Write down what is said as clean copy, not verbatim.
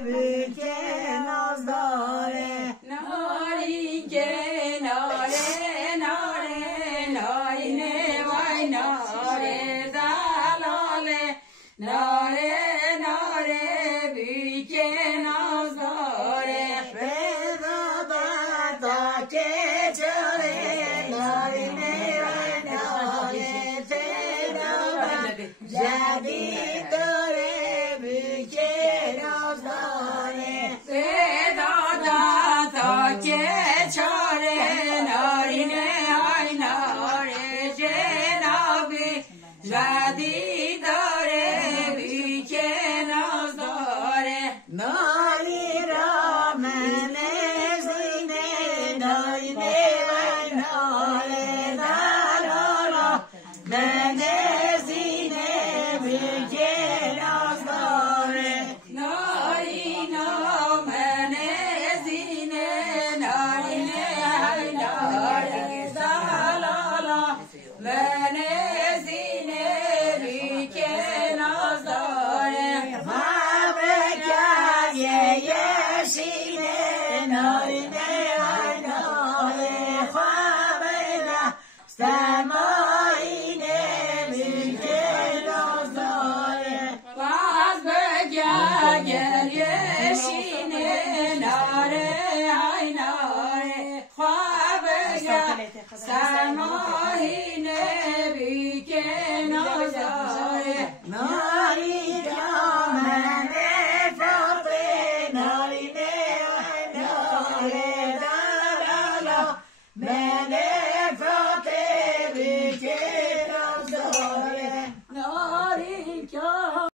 بکه ناز داره ناری کناره ناره نارینه وای ناره دلاله ناره ناره بیکه ناز داره پیدا بردا که چاره نارینه وای ناره پیدا برد جدید داره بکه ناز داره تا که چاره نارینه های ناره جنابی جدی داره بی که ناز داره ناری را من زینه نارینه و ناره دلالا من زینه بکه ناز داره نارینا من زینه نارینه های ناره دلالا من زینه بی که ناز داره یشینه نارینه و ناره خوابه سماینه بکه ناز داره باز بگه